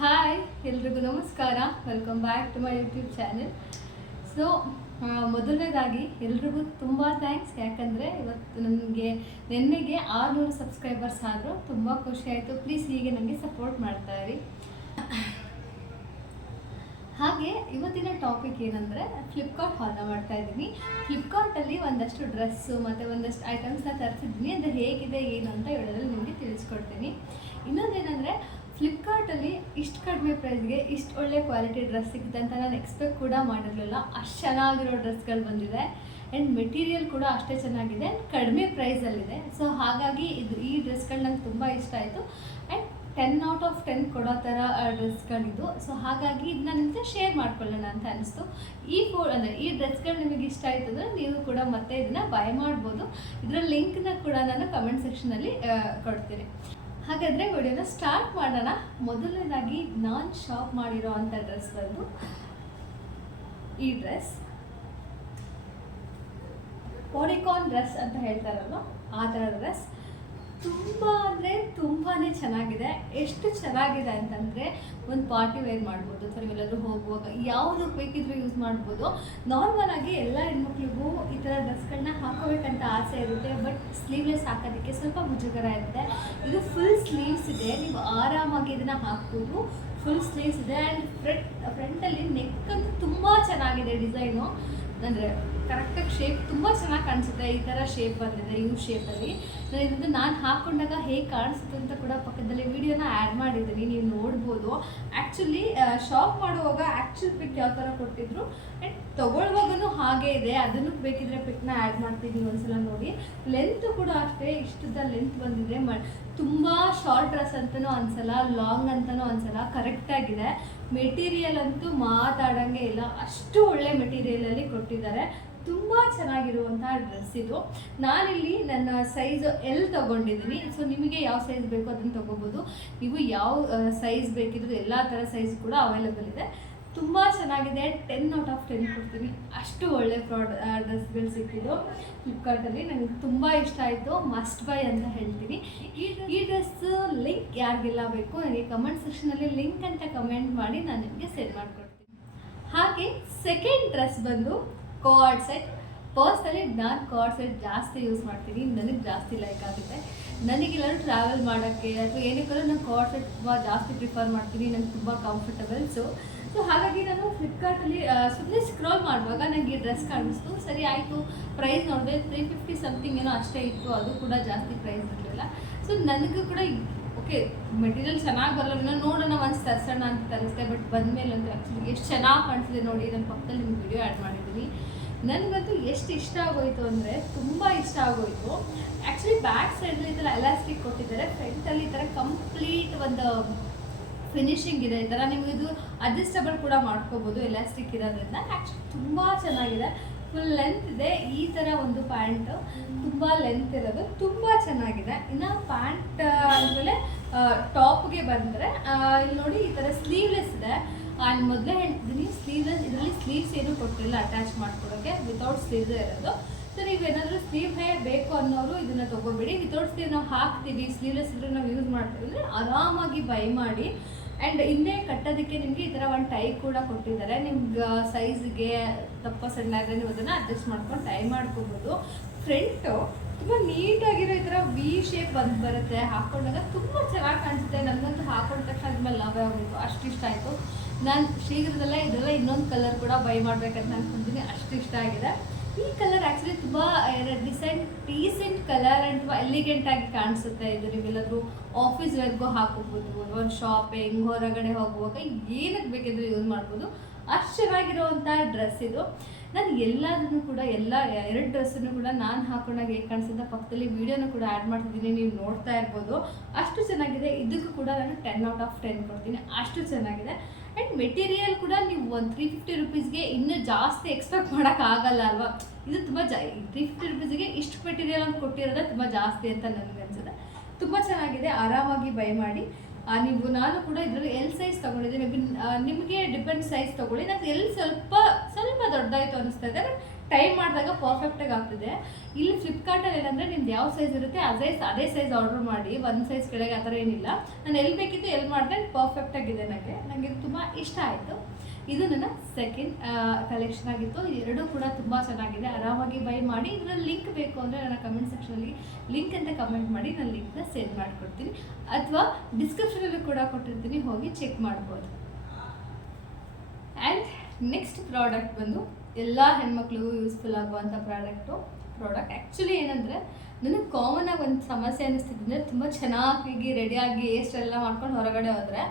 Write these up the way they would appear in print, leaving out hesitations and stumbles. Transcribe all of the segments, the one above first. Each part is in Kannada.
ಹಾಯ್ ಎಲ್ರಿಗೂ ನಮಸ್ಕಾರ. Welcome back to my YouTube channel. So ಮೊದಲನೇದಾಗಿ ಎಲ್ರಿಗೂ ತುಂಬ ಥ್ಯಾಂಕ್ಸ್. ಯಾಕಂದರೆ ಇವತ್ತು ನನಗೆ ನಿನ್ನೆಗೆ 600 ಸಬ್ಸ್ಕ್ರೈಬರ್ಸ್ ಆದರು. ತುಂಬ ಖುಷಿ ಆಯಿತು. ಪ್ಲೀಸ್ ಹೀಗೆ ನನಗೆ ಸಪೋರ್ಟ್ ಮಾಡ್ತಾಯಿರಿ. ಹಾಗೆ ಇವತ್ತಿನ ಟಾಪಿಕ್ ಏನಂದರೆ ಫ್ಲಿಪ್ಕಾರ್ಟ್ ಹಾಲ್ನ ಮಾಡ್ತಾ ಇದ್ದೀನಿ. ಫ್ಲಿಪ್ಕಾರ್ಟಲ್ಲಿ ಒಂದಷ್ಟು ಡ್ರೆಸ್ಸು ಮತ್ತು ಒಂದಷ್ಟು ಐಟಮ್ಸ್ನ ತರಿಸಿದ್ದೀನಿ. ಅದು ಹೇಗಿದೆ ಏನು ಅಂತ ಹೇಳೋದ್ರಲ್ಲಿ ನಿಮಗೆ ತಿಳಿಸ್ಕೊಡ್ತೀನಿ. ಇನ್ನೊಂದೇನೆಂದರೆ ಫ್ಲಿಪ್ಕಾರ್ಟಲ್ಲಿ ಇಷ್ಟು ಕಡಿಮೆ ಪ್ರೈಸ್ಗೆ ಇಷ್ಟು ಒಳ್ಳೆ ಕ್ವಾಲಿಟಿ ಡ್ರೆಸ್ ಸಿಗುತ್ತೆ ಅಂತ ನಾನು ಎಕ್ಸ್ಪೆಕ್ಟ್ ಕೂಡ ಮಾಡಿರಲಿಲ್ಲ. ಅಷ್ಟು ಚೆನ್ನಾಗಿರೋ ಡ್ರೆಸ್ಗಳು ಬಂದಿದೆ ಆ್ಯಂಡ್ ಮೆಟೀರಿಯಲ್ ಕೂಡ ಅಷ್ಟೇ ಚೆನ್ನಾಗಿದೆ, ಕಡಿಮೆ ಪ್ರೈಸಲ್ಲಿದೆ. ಸೊ ಹಾಗಾಗಿ ಈ ಡ್ರೆಸ್ಗಳು ನಂಗೆ ತುಂಬ ಇಷ್ಟ ಆಯಿತು ಆ್ಯಂಡ್ 10/10 ಕೊಡೋ ಥರ ಡ್ರೆಸ್ಗಳಿದ್ದು. ಸೊ ಹಾಗಾಗಿ ಇದನ್ನ ನಿಮ್ಮ ಜೊತೆ ಶೇರ್ ಮಾಡ್ಕೊಳ್ಳೋಣ ಅಂತ ಅನಿಸ್ತು. ಈ ಡ್ರೆಸ್ಗಳು ನಿಮಗೆ ಇಷ್ಟ ಆಯಿತು ಅಂದರೆ ನೀವು ಕೂಡ ಮತ್ತೆ ಇದನ್ನು ಬೈ ಮಾಡ್ಬೋದು. ಇದರ ಲಿಂಕ್ನ ಕೂಡ ನಾನು ಕಮೆಂಟ್ ಸೆಕ್ಷನಲ್ಲಿ ಕೊಡ್ತೀನಿ. ಹಾಗಾದರೆ ವಿಡಿಯೋನ ಸ್ಟಾರ್ಟ್ ಮಾಡೋಣ. ಮೊದಲನೇದಾಗಿ ನಾನು ಶಾಪ್ ಮಾಡಿರೋ ಅಂಥ ಡ್ರೆಸ್ ಬಂದು ಈ ಡ್ರೆಸ್, ಪಾಲಿಕಾನ್ ಡ್ರೆಸ್ ಅಂತ ಹೇಳ್ತಾರಲ್ಲ ಆ ಥರ ಡ್ರೆಸ್. ತುಂಬ ಅಂದರೆ ತುಂಬಾ ಚೆನ್ನಾಗಿದೆ. ಎಷ್ಟು ಚೆನ್ನಾಗಿದೆ ಅಂತಂದರೆ ಒಂದು ಪಾರ್ಟಿ ವೇರ್ ಮಾಡ್ಬೋದು, ಅಥವಾ ನೀವೆಲ್ಲರೂ ಹೋಗುವಾಗ ಯಾವುದಕ್ಕೆ ಬೇಕಿದ್ರೂ ಯೂಸ್ ಮಾಡ್ಬೋದು. ನಾರ್ಮಲಾಗಿ ಎಲ್ಲ ಹೆಣ್ಮಕ್ಳಿಗೂ ಈ ಥರ ಡ್ರೆಸ್ಗಳನ್ನ ಹಾಕೋಬೇಕಂತ ಆಸೆ ಇರುತ್ತೆ, ಬಟ್ ಸ್ಲೀವ್ಲೆಸ್ ಹಾಕೋದಕ್ಕೆ ಸ್ವಲ್ಪ ಮುಜುಗರ ಇರುತ್ತೆ. ಇದು ಫುಲ್ ಸ್ಲೀವ್ಸ್ ಇದೆ, ನೀವು ಆರಾಮಾಗಿ ಇದನ್ನು ಹಾಕ್ಬೋದು. ಫುಲ್ ಸ್ಲೀವ್ಸ್ ಇದೆ ಆ್ಯಂಡ್ ಫ್ರಂಟಲ್ಲಿ ನೆಕ್ ಅಂತೂ ತುಂಬ ಚೆನ್ನಾಗಿದೆ. ಡಿಸೈನು ಅಂದರೆ ಕರೆಕ್ಟಾಗಿ ಶೇಪ್ ತುಂಬ ಚೆನ್ನಾಗಿ ಕಾಣಿಸುತ್ತೆ. ಈ ಥರ ಶೇಪ್ ಬಂದಿದೆ, ಯು ಶೇಪಲ್ಲಿ. ನಾನು ಹಾಕ್ಕೊಂಡಾಗ ಹೇಗೆ ಕಾಣಿಸುತ್ತೆ ಅಂತ ಕೂಡ ಪಕ್ಕದಲ್ಲಿ ವಿಡಿಯೋನ ಆ್ಯಡ್ ಮಾಡಿದ್ದೀನಿ, ನೀವು ನೋಡ್ಬೋದು. ಆ್ಯಕ್ಚುಲಿ ಶಾಪ್ ಮಾಡುವಾಗ ಆ್ಯಕ್ಚುಲ್ ಪಿಕ್ ಯಾವ ಥರ ಕೊಟ್ಟಿದ್ರು ಆ್ಯಂಡ್ ತೊಗೊಳ್ವಾಗೂ ಹಾಗೇ ಇದೆ. ಅದನ್ನು ಬೇಕಿದ್ರೆ ಪಿಕ್ನ ಆ್ಯಡ್ ಮಾಡ್ತೀನಿ, ಒಂದ್ಸಲ ನೋಡಿ. ಲೆಂತು ಕೂಡ ಅಷ್ಟೇ, ಇಷ್ಟದ ಲೆಂತ್ ಬಂದಿದೆ. ತುಂಬ ಶಾರ್ಟ್ ಡ್ರೆಸ್ ಅಂತಲೂ ಅನ್ಸಲ್ಲ, ಲಾಂಗ್ ಅಂತಲೂ ಅನ್ಸಲ್ಲ, ಕರೆಕ್ಟಾಗಿದೆ. ಮೆಟೀರಿಯಲ್ ಅಂತೂ ಮಾತಾಡೋಂಗೆ ಇಲ್ಲ, ಅಷ್ಟು ಒಳ್ಳೆ ಮೆಟೀರಿಯಲಲ್ಲಿ ಕೊಟ್ಟಿದ್ದಾರೆ. ತುಂಬ ಚೆನ್ನಾಗಿರುವಂಥ ಡ್ರೆಸ್ ಇದು. ನಾನಿಲ್ಲಿ ನನ್ನ ಸೈಜ್ ಎಲ್ ತೊಗೊಂಡಿದ್ದೀನಿ. ಸೊ ನಿಮಗೆ ಯಾವ ಸೈಜ್ ಬೇಕೋ ಅದನ್ನು ತೊಗೋಬೋದು. ನೀವು ಯಾವ ಸೈಜ್ ಬೇಕಿದ್ರು ಎಲ್ಲ ಥರ ಸೈಜ್ ಕೂಡ ಅವೈಲೇಬಲ್ ಇದೆ. ತುಂಬ ಚೆನ್ನಾಗಿದೆ. 10/10 ಕೊಡ್ತೀನಿ, ಅಷ್ಟು ಒಳ್ಳೆ ಡ್ರೆಸ್ಗಳು ಸಿಕ್ಕಿದ್ದು ಫ್ಲಿಪ್ಕಾರ್ಟಲ್ಲಿ. ನನಗೆ ತುಂಬ ಇಷ್ಟ ಆಯಿತು, ಮಸ್ಟ್ ಬೈ ಅಂತ ಹೇಳ್ತೀನಿ. ಈ ಡ್ರೆಸ್ ಲಿಂಕ್ ಯಾರಿಗೆಲ್ಲ ಬೇಕು ನನಗೆ ಕಮೆಂಟ್ ಸೆಕ್ಷನಲ್ಲಿ ಲಿಂಕ್ ಅಂತ ಕಮೆಂಟ್ ಮಾಡಿ ನಾನು ನಿಮಗೆ ಸೆಂಡ್ ಮಾಡಿಕೊಡ್ತೀನಿ. ಹಾಗೆ ಸೆಕೆಂಡ್ ಡ್ರೆಸ್ ಬಂದು ಕಾರ್ಡ್ ಸೆಟ್. ಪರ್ಸ್ನಲಿ ನಾನು ಕಾರ್ಡ್ ಸೆಟ್ ಜಾಸ್ತಿ ಯೂಸ್ ಮಾಡ್ತೀನಿ, ನನಗೆ ಜಾಸ್ತಿ ಲೈಕ್ ಆಗುತ್ತೆ. ನನಗೆಲ್ಲರೂ ಟ್ರಾವೆಲ್ ಮಾಡೋಕ್ಕೆ ಅಥವಾ ಏನಕ್ಕಾದ್ರೂ ನಾನು ಕಾರ್ಡ್ ಸೆಟ್ ತುಂಬ ಜಾಸ್ತಿ ಪ್ರಿಫರ್ ಮಾಡ್ತೀನಿ, ನನಗೆ ತುಂಬ ಕಂಫರ್ಟಬಲ್. ಸೊ ಹಾಗಾಗಿ ನಾನು ಫ್ಲಿಪ್ಕಾರ್ಟಲ್ಲಿ ಸುಮ್ಮನೆ ಸ್ಕ್ರೋಲ್ ಮಾಡುವಾಗ ನನಗೆ ಈ ಡ್ರೆಸ್ ಕಾಣಿಸ್ತು. ಸರಿ ಆಯಿತು, ಪ್ರೈಸ್ ನೋಡಿದೆ 350 ಸಮಥಿಂಗ್ ಏನೋ ಅಷ್ಟೇ ಇತ್ತು, ಅದು ಕೂಡ ಜಾಸ್ತಿ ಪ್ರೈಸ್ ಇರಲಿಲ್ಲ. ಸೊ ನನಗೂ ಕೂಡ ಓಕೆ ಮೆಟೀರಿಯಲ್ ಚೆನ್ನಾಗಿ ಬರಲ್ಲ, ನೋಡೋಣ ಒಂದು ತರಿಸೋಣ ಅಂತ ತರಿಸ್ದೆ. ಬಟ್ ಬಂದಮೇಲೆ ಅಂತೂ ಆ್ಯಕ್ಚುಲಿ ಎಷ್ಟು ಚೆನ್ನಾಗಿ ಕಾಣಿಸಿದೆ ನೋಡಿ. ನನ್ನ ಪಕ್ಕದಲ್ಲಿ ನಿಮ್ಗೆ ವಿಡಿಯೋ ಆ್ಯಡ್ ಮಾಡಿದ್ದೀನಿ. ನನಗಂತೂ ಎಷ್ಟು ಇಷ್ಟ ಆಗೋಯಿತು ಅಂದರೆ ತುಂಬ ಇಷ್ಟ ಆಗೋಯಿತು. ಆ್ಯಕ್ಚುಲಿ ಬ್ಯಾಕ್ ಸೈಡಲ್ಲಿ ಈ ಥರ ಎಲಾಸ್ಟಿಕ್ ಕೊಟ್ಟಿದ್ದಾರೆ, ಫ್ರಂಟಲ್ಲಿ ಈ ಥರ ಕಂಪ್ಲೀಟ್ ಒಂದು ಫಿನಿಶಿಂಗ್ ಇದೆ. ಈ ಥರ ನೀವು ಇದು ಅಡ್ಜಸ್ಟಬಲ್ ಕೂಡ ಮಾಡ್ಕೋಬೋದು ಎಲಾಸ್ಟಿಕ್ ಇರೋದ್ರಿಂದ. ಆ್ಯಕ್ಚುಲಿ ತುಂಬ ಚೆನ್ನಾಗಿದೆ. ಫುಲ್ ಲೆಂತ್ ಇದೆ. ಈ ಥರ ಒಂದು ಪ್ಯಾಂಟ್ ತುಂಬ ಲೆಂತ್ ಇರೋದು, ತುಂಬ ಚೆನ್ನಾಗಿದೆ. ಇನ್ನು ಪ್ಯಾಂಟ್ ಅಂದಮೇಲೆ ಟಾಪ್ಗೆ ಬಂದರೆ ಇಲ್ಲಿ ನೋಡಿ ಈ ಥರ ಸ್ಲೀವ್ಲೆಸ್ ಇದೆ. ನಾನು ಮೊದಲೇ ಹೇಳ್ತಿದ್ದೀನಿ, ಸ್ಲೀವ್ಲೆಸ್ ಇದರಲ್ಲಿ ಸ್ಲೀವ್ಸ್ ಏನೂ ಕೊಟ್ಟಿಲ್ಲ ಅಟ್ಯಾಚ್ ಮಾಡ್ಕೊಡೋಕ್ಕೆ, ವಿತೌಟ್ ಸ್ಲೀವ್ಸೇ ಇರೋದು. ಸೊ ನೀವೇನಾದರೂ ಸ್ಲೀವ್ ಬೇಕು ಅನ್ನೋರು ಇದನ್ನು ತೊಗೋಬೇಡಿ. ವಿತೌಟ್ ಸ್ಲೀವ್ ನಾವು ಹಾಕ್ತೀವಿ, ಸ್ಲೀವ್ಲೆಸ್ ಇದ್ದರೆ ನಾವು ಯೂಸ್ ಮಾಡ್ತೀವಿ ಅಂದರೆ ಆರಾಮಾಗಿ ಬೈ ಮಾಡಿ. ಆ್ಯಂಡ್ ಹಿಂದೆ ಕಟ್ಟೋದಕ್ಕೆ ನಿಮಗೆ ಈ ಥರ ಒಂದು ಟೈ ಕೂಡ ಕೊಟ್ಟಿದ್ದಾರೆ. ನಿಮ್ಗೆ ಸೈಜ್ಗೆ ದಪ್ಪ ಸಣ್ಣ ಆದರೆ ನೀವು ಅದನ್ನು ಅಡ್ಜಸ್ಟ್ ಮಾಡ್ಕೊಂಡು ಟೈ ಮಾಡ್ಕೋಬೋದು. ಫ್ರಂಟು ತುಂಬ ನೀಟಾಗಿರೋ ಈ ಥರ ವಿ ಶೇಪ್ ಬರುತ್ತೆ, ಹಾಕ್ಕೊಂಡಾಗ ತುಂಬ ಚೆನ್ನಾಗಿ ಕಾಣಿಸುತ್ತೆ. ನನಗಂತೂ ಹಾಕೊಂಡ ತಕ್ಷಣ ಅದ್ಮೇಲೆ ಲವ್ ಆಗಬೇಕು, ಅಷ್ಟು ಇಷ್ಟ ಆಯಿತು. ನಾನು ಶೀಘ್ರದಲ್ಲೇ ಇದೆಲ್ಲ ಇನ್ನೊಂದು ಕಲರ್ ಕೂಡ ಬೈ ಮಾಡಬೇಕಂತ ಅನ್ಕೊಂತೀನಿ, ಅಷ್ಟು ಇಷ್ಟ ಆಗಿದೆ. ಈ ಕಲರ್ ಆ್ಯಕ್ಚುಲಿ ತುಂಬ ಡೀಸೆಂಟ್ ಕಲರ್ ಆ್ಯಂಡ್ ತುಂಬ ಎಲಿಗೆಂಟಾಗಿ ಕಾಣಿಸುತ್ತೆ. ಇದು ನೀವೆಲ್ಲಾದರೂ ಆಫೀಸ್ ವೇರ್ಗೂ ಹಾಕೋಬೋದು, ಒಂದು ಶಾಪಿಂಗ್ ಹೊರಗಡೆ ಹೋಗುವಾಗ ಏನಕ್ಕೆ ಬೇಕಿದ್ರೂ ಯೂಸ್ ಮಾಡ್ಬೋದು. ಅಷ್ಟು ಚೆನ್ನಾಗಿರೋವಂಥ ಡ್ರೆಸ್ ಇದು. ನಾನು ಎಲ್ಲದನ್ನು ಕೂಡ ಎರಡು ಡ್ರೆಸ್ಸನ್ನು ಕೂಡ ನಾನು ಹಾಕೊಂಡಾಗ ಹೇಗೆ ಕಾಣಿಸುತ್ತೆ ಪಕ್ಕದಲ್ಲಿ ವೀಡಿಯೋನ ಕೂಡ ಆ್ಯಡ್ ಮಾಡ್ತಿದ್ದೀನಿ, ನೀವು ನೋಡ್ತಾ ಇರ್ಬೋದು. ಅಷ್ಟು ಚೆನ್ನಾಗಿದೆ. ಇದಕ್ಕೂ ಕೂಡ ನಾನು 10/10 ಕೊಡ್ತೀನಿ, ಅಷ್ಟು ಚೆನ್ನಾಗಿದೆ. ಆ್ಯಂಡ್ ಮೆಟೀರಿಯಲ್ ಕೂಡ ನೀವು ಒಂದು 350 ರುಪೀಸ್ಗೆ ಇನ್ನೂ ಜಾಸ್ತಿ ಎಕ್ಸ್ಪೆಕ್ಟ್ ಮಾಡೋಕ್ಕಾಗಲ್ಲ ಅಲ್ವಾ. ಇದು ತುಂಬ 350 ರುಪೀಸ್ಗೆ ಇಷ್ಟು ಮೆಟೀರಿಯಲ್ ಅಂತ ಕೊಟ್ಟಿರೋದೇ ತುಂಬ ಜಾಸ್ತಿ ಅಂತ ನನಗೆ ಅನಿಸುತ್ತೆ. ತುಂಬ ಚೆನ್ನಾಗಿದೆ, ಆರಾಮಾಗಿ ಬೈ ಮಾಡಿ. ನಾನು ಕೂಡ ಇದರಲ್ಲಿ ಎಲ್ ಸೈಜ್ ತೊಗೊಂಡಿದ್ದೆ. ಮೇ ಬಿ ನಿಮಗೆ ಡಿಪೆಂಡ್ ಸೈಜ್ ತೊಗೊಳ್ಳಿ. ನನಗೆ ಎಲ್ ಸ್ವಲ್ಪ ದೊಡ್ಡದಾಯಿತು ಅನಿಸ್ತಾ ಇದೆ. ಟೈಮ್ ಮಾಡಿದಾಗ ಪರ್ಫೆಕ್ಟಾಗಿ ಆಗ್ತಿದೆ. ಇಲ್ಲಿ ಫ್ಲಿಪ್ಕಾರ್ಟಲ್ಲಿ ಏನಂದರೆ ನಿಮ್ದು ಯಾವ ಸೈಜ್ ಇರುತ್ತೆ ಅದೇ ಸೈಜ್ ಆರ್ಡರ್ ಮಾಡಿ, ಒಂದು ಸೈಜ್ ಕೆಳಗೆ ಆ ಥರ ಏನಿಲ್ಲ. ನಾನು ಎಲ್ಲಿ ಬೇಕಿತ್ತು ಎಲ್ಲಿ ಮಾಡಿದೆ ಪರ್ಫೆಕ್ಟಾಗಿದೆ. ನನಗೆ ತುಂಬ ಇಷ್ಟ ಆಯಿತು. ಇದು ನನ್ನ ಸೆಕೆಂಡ್ ಕಲೆಕ್ಷನ್ ಆಗಿತ್ತು. ಎರಡೂ ಕೂಡ ತುಂಬ ಚೆನ್ನಾಗಿದೆ. ಆರಾಮಾಗಿ ಬೈ ಮಾಡಿ. ಇದರಲ್ಲಿ ಲಿಂಕ್ ಬೇಕು ಅಂದರೆ ನನ್ನ ಕಮೆಂಟ್ ಸೆಕ್ಷನಲ್ಲಿ ಲಿಂಕ್ ಅಂತ ಕಮೆಂಟ್ ಮಾಡಿ, ನಾನು ಲಿಂಕ್ನ ಸೆಂಡ್ ಮಾಡಿಕೊಡ್ತೀನಿ, ಅಥವಾ ಡಿಸ್ಕ್ರಿಪ್ಷನಲ್ಲಿ ಕೂಡ ಕೊಟ್ಟಿರ್ತೀನಿ, ಹೋಗಿ ಚೆಕ್ ಮಾಡ್ಬೋದು. ಆ್ಯಂಡ್ ನೆಕ್ಸ್ಟ್ ಪ್ರಾಡಕ್ಟ್ ಬಂದು ಎಲ್ಲ ಹೆಣ್ಮಕ್ಳಿಗೂ ಯೂಸ್ಫುಲ್ ಆಗುವಂಥ ಪ್ರಾಡಕ್ಟ್ ಆ್ಯಕ್ಚುಲಿ ಏನಂದರೆ, ನನಗೆ ಕಾಮನಾಗಿ ಒಂದು ಸಮಸ್ಯೆ ಅನ್ನಿಸ್ತಿದ್ದರೆ, ತುಂಬ ಚೆನ್ನಾಗಿ ರೆಡಿಯಾಗಿ ಎಷ್ಟೆಲ್ಲ ಮಾಡ್ಕೊಂಡು ಹೊರಗಡೆ ಹೋದರೆ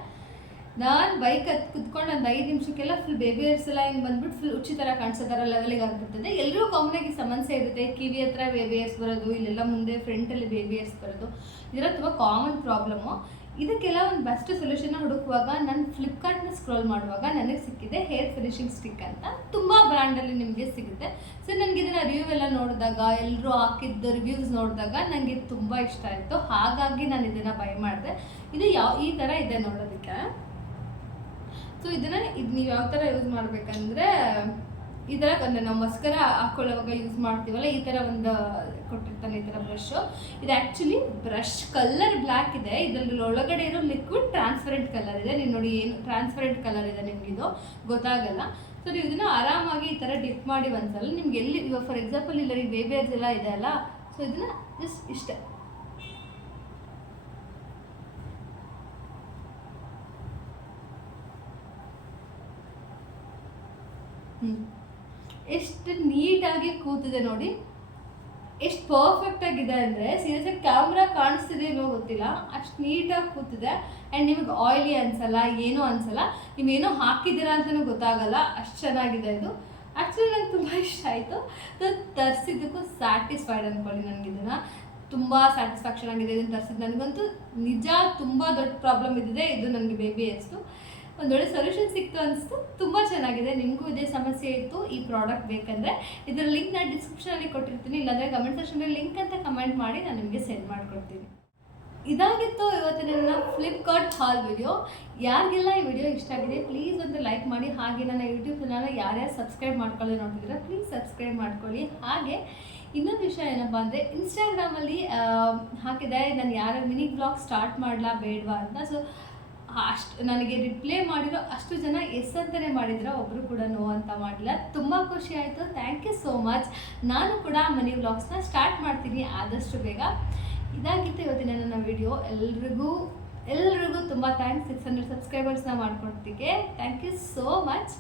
ನಾನು ಬೈಕ್ ಕುತ್ಕೊಂಡು ಒಂದು 5 ನಿಮಿಷಕ್ಕೆಲ್ಲ ಫುಲ್ ಬೇಬಿ ಹೇರ್ಸ್ ಎಲ್ಲ ಹಿಂಗೆ ಬಂದ್ಬಿಟ್ಟು ಫುಲ್ ಉಚ್ಚಿ ಥರ ಕಾಣಿಸೋದಾರ ಲೆವೆಲಿಗೆ ಆಗ್ಬಿಡ್ತದೆ. ಎಲ್ಲರೂ ಕಾಮನಾಗಿ ಸಮಸ್ಯೆ ಇರುತ್ತೆ, ಕಿವಿ ಹತ್ರ ಬೇಬಿ ಹೇರ್ಸ್ ಬರೋದು, ಇಲ್ಲೆಲ್ಲ ಮುಂದೆ ಫ್ರಂಟಲ್ಲಿ ಬೇಬಿ ಹೇರ್ಸ್ ಬರೋದು, ಇದೆಲ್ಲ ತುಂಬ ಕಾಮನ್ ಪ್ರಾಬ್ಲಮ್ಮು. ಇದಕ್ಕೆಲ್ಲ ಒಂದು ಬೆಸ್ಟ್ ಸೊಲ್ಯೂಷನ್ನ ಹುಡುಕುವಾಗ ನಾನು ಫ್ಲಿಪ್ಕಾರ್ಟ್ನ ಸ್ಕ್ರೋಲ್ ಮಾಡುವಾಗ ನನಗೆ ಸಿಕ್ಕಿದೆ ಹೇರ್ ಫಿನಿಷಿಂಗ್ ಸ್ಟಿಕ್ ಅಂತ. ತುಂಬ ಬ್ರ್ಯಾಂಡಲ್ಲಿ ನಿಮಗೆ ಸಿಗುತ್ತೆ. ಸೊ ನನಗೆ ಇದನ್ನು ರಿವ್ಯೂ ಎಲ್ಲ ನೋಡಿದಾಗ, ಎಲ್ಲರೂ ಹಾಕಿದ್ದ ರಿವ್ಯೂಸ್ ನೋಡಿದಾಗ ನನಗೆ ತುಂಬ ಇಷ್ಟ ಆಯಿತು. ಹಾಗಾಗಿ ನಾನು ಇದನ್ನು ಬೈ ಮಾಡಿದೆ. ಇದು ಈ ಥರ ಇದೆ ನೋಡೋದಕ್ಕೆ. ಸೊ ಇದು ನೀವು ಯಾವ ಥರ ಯೂಸ್ ಮಾಡಬೇಕಂದ್ರೆ, ಈ ಥರ ನಾವು ಮಸ್ಕರ ಹಾಕೊಳ್ಳುವಾಗ ಯೂಸ್ ಮಾಡ್ತೀವಲ್ಲ, ಈ ಥರ ಒಂದು ಕೊಟ್ಟಿರ್ತಾನೆ, ಈ ಥರ ಬ್ರಷು. ಇದು ಆ್ಯಕ್ಚುಲಿ ಬ್ರಷ್ ಕಲರ್ ಬ್ಲ್ಯಾಕ್ ಇದೆ. ಇದರಲ್ಲಿ ಒಳಗಡೆ ಇರೋ ಲಿಕ್ವಿಡ್ ಟ್ರಾನ್ಸ್ಪರೆಂಟ್ ಕಲರ್ ಇದೆ. ನೀವು ನೋಡಿ ಏನು ಟ್ರಾನ್ಸ್ಪರೆಂಟ್ ಕಲರ್ ಇದೆ, ನಿಮ್ಗೆ ಇದು ಗೊತ್ತಾಗಲ್ಲ. ಸೊ ನೀವು ಇದನ್ನು ಆರಾಮಾಗಿ ಈ ಥರ ಡಿಪ್ ಮಾಡಿ ಒಂದ್ಸಲ ನಿಮ್ಗೆ ಎಲ್ಲಿ, ಇವಾಗ ಫಾರ್ ಎಕ್ಸಾಂಪಲ್ ಇಲ್ಲ ಈ ಬೇಬಿ ಹೇರ್ಸ್ ಎಲ್ಲ ಇದೆ ಅಲ್ಲ, ಸೊ ಇದನ್ನು ಜಸ್ಟ್ ಇಷ್ಟ ಎಷ್ಟು ನೀಟಾಗಿ ಕೂತಿದೆ ನೋಡಿ, ಎಷ್ಟು ಪರ್ಫೆಕ್ಟಾಗಿದೆ ಅಂದರೆ ಸೀರಿಯಸ್ಸಾಗಿ ಕ್ಯಾಮ್ರಾ ಕಾಣಿಸ್ತಿದೆ ಏನೋ ಗೊತ್ತಿಲ್ಲ, ಅಷ್ಟು ನೀಟಾಗಿ ಕೂತಿದೆ. ಆ್ಯಂಡ್ ನಿಮಗೆ ಆಯಿಲಿ ಅನಿಸಲ್ಲ, ಏನೂ ಅನಿಸಲ್ಲ, ನೀವೇನೋ ಹಾಕಿದ್ದೀರಾ ಅಂತಲೂ ಗೊತ್ತಾಗಲ್ಲ, ಅಷ್ಟು ಚೆನ್ನಾಗಿದೆ ಇದು. ಆ್ಯಕ್ಚುಲಿ ನಂಗೆ ತುಂಬ ಇಷ್ಟ ಆಯಿತು. ತರಿಸಿದ್ದಕ್ಕೂ ಸ್ಯಾಟಿಸ್ಫೈಡ್ ಅಂದ್ಕೊಳ್ಳಿ. ನನಗೆ ಇದನ್ನು ತುಂಬ ಸ್ಯಾಟಿಸ್ಫ್ಯಾಕ್ಷನ್ ಆಗಿದೆ ಇದನ್ನು ತರಿಸಿದ್ದು. ನನಗಂತೂ ನಿಜ ತುಂಬ ದೊಡ್ಡ ಪ್ರಾಬ್ಲಮ್ ಇದ್ದಿದೆ, ಇದು ನನಗೆ ಬೇಬಿ ಹೇರ್ಸ್ದು ಒಂದೊಳ್ಳೆ ಸೊಲ್ಯೂಷನ್ ಸಿಕ್ತು ಅನಿಸ್ತು. ತುಂಬ ಚೆನ್ನಾಗಿದೆ. ನಿಮಗೂ ಇದೇ ಸಮಸ್ಯೆ ಇತ್ತು, ಈ ಪ್ರಾಡಕ್ಟ್ ಬೇಕಂದರೆ ಇದರ ಲಿಂಕ್ ನಾನು ಡಿಸ್ಕ್ರಿಪ್ಷನಲ್ಲಿ ಕೊಟ್ಟಿರ್ತೀನಿ, ಇಲ್ಲಾಂದರೆ ಕಮೆಂಟ್ ಸೆಕ್ಷನಲ್ಲಿ ಲಿಂಕ್ ಅಂತ ಕಮೆಂಟ್ ಮಾಡಿ ನಾನು ನಿಮಗೆ ಸೆಂಡ್ ಮಾಡಿಕೊಡ್ತೀನಿ. ಇದಾಗಿತ್ತು ಇವತ್ತಿನ ನನ್ನ ಫ್ಲಿಪ್ಕಾರ್ಟ್ ಹಾಲ್ ವಿಡಿಯೋ. ಯಾರಿಗೆಲ್ಲ ಈ ವಿಡಿಯೋ ಇಷ್ಟ ಆಗಿದೆ ಪ್ಲೀಸ್ ಒಂದು ಲೈಕ್ ಮಾಡಿ. ಹಾಗೆ ನನ್ನ ಯೂಟ್ಯೂಬ್ ಚಾನಲ್ ಯಾರ್ಯಾರು ಸಬ್ಸ್ಕ್ರೈಬ್ ಮಾಡ್ಕೊಳ್ಳಿ ನೋಡ್ತಿದ್ದೀರಾ ಪ್ಲೀಸ್ ಸಬ್ಸ್ಕ್ರೈಬ್ ಮಾಡ್ಕೊಳ್ಳಿ. ಹಾಗೆ ಇನ್ನೊಂದು ವಿಷಯ ಏನಪ್ಪ ಅಂದರೆ, ಇನ್ಸ್ಟಾಗ್ರಾಮಲ್ಲಿ ಹಾಕಿದೆ ನಾನು ಯಾರು ಮಿನಿ ಬ್ಲಾಗ್ ಸ್ಟಾರ್ಟ್ ಮಾಡಲಾ ಬೇಡವಾ ಅಂತ. ಸೊ ಅಷ್ಟು ನನಗೆ ರಿಪ್ಲೈ ಮಾಡಿರೋ ಅಷ್ಟು ಜನ ಎಸ್ ಅಂತಲೇ ಮಾಡಿದ್ರು, ಒಬ್ಬರು ಕೂಡ ನೋ ಅಂತ ಮಾಡಿಲ್ಲ. ತುಂಬ ಖುಷಿ ಆಯಿತು. Thank you so much. ನಾನು ಕೂಡ ಮನಿ ವ್ಲಾಗ್ಸ್ನ ಸ್ಟಾರ್ಟ್ ಮಾಡ್ತೀನಿ ಆದಷ್ಟು ಬೇಗ. ಇದಾಗಿತ್ತು ಇವತ್ತಿನ ನನ್ನ ವಿಡಿಯೋ. ಎಲ್ರಿಗೂ ತುಂಬ ಥ್ಯಾಂಕ್ಸ್ 600 ಸಬ್ಸ್ಕ್ರೈಬರ್ಸ್ನ ಮಾಡ್ಕೊಡ್ತಿಗೆ. Thank you so much.